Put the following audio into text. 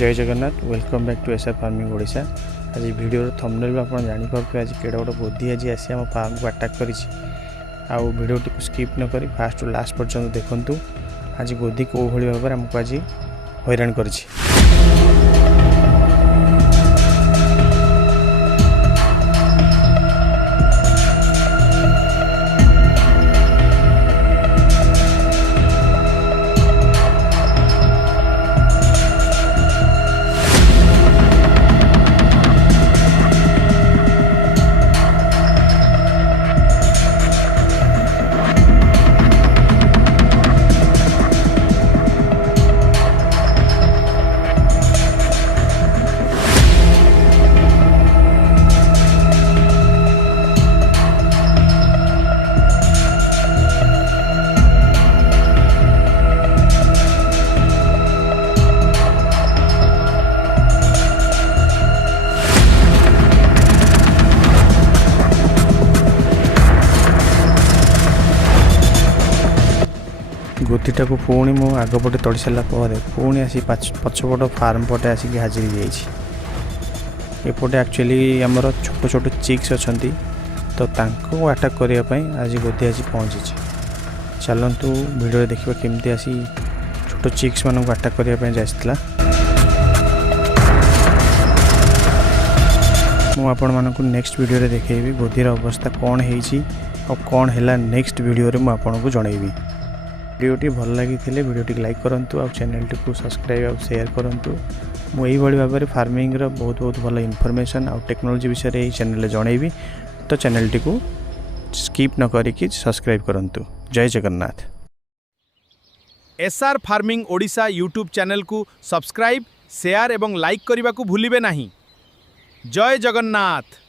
जय Jagannath welcome back to SR farming Odisha. आज video thumbnail भी आप जापर आज केड़ा गोटे बोधी आज आसी आम फार्म को अटाक कर वीडियो टी स्किप न करी फास्ट टू लास्ट पर्यंत देखूँ आज गोधी कौ भाई भाव आमको आज हैरान कर। गोधीटा को पुणी मु आगपटे तड़ी सारा पुणी आसी पछपट फार्म पटे आसिक हाजिर एपटे एक्चुअली आमर छोट छोट चिक्स अच्छा तो तांको अटैक करने आज गोधी आज पहुँची। चलतु वीडियो देखा केमती आसी छोट चिक्स मान को अटैक करने जाइला। मुझे नेक्स्ट वीडियो देखी गोधीर अवस्था कौन हो कौन है नेक्स्ट वीडियो में आपको जनइबी। वीडियोटी भल लगी वीडियोटी लाइक करूँ और चैनल को सब्सक्राइब और शेयर करूँ। मुझे भाव में फार्मिंग बहुत बहुत भल इनफॉरमेशन और टेक्नोलॉजी विषय में चैनल जनइबी तो चैनल को स्किप न करिकी सब्सक्राइब करूँ। जय Jagannath. SR farming Odisha YouTube channel को सब्सक्राइब शेयर एवं लाइक करने को भूलिबे नहीं। जय जगन्नाथ।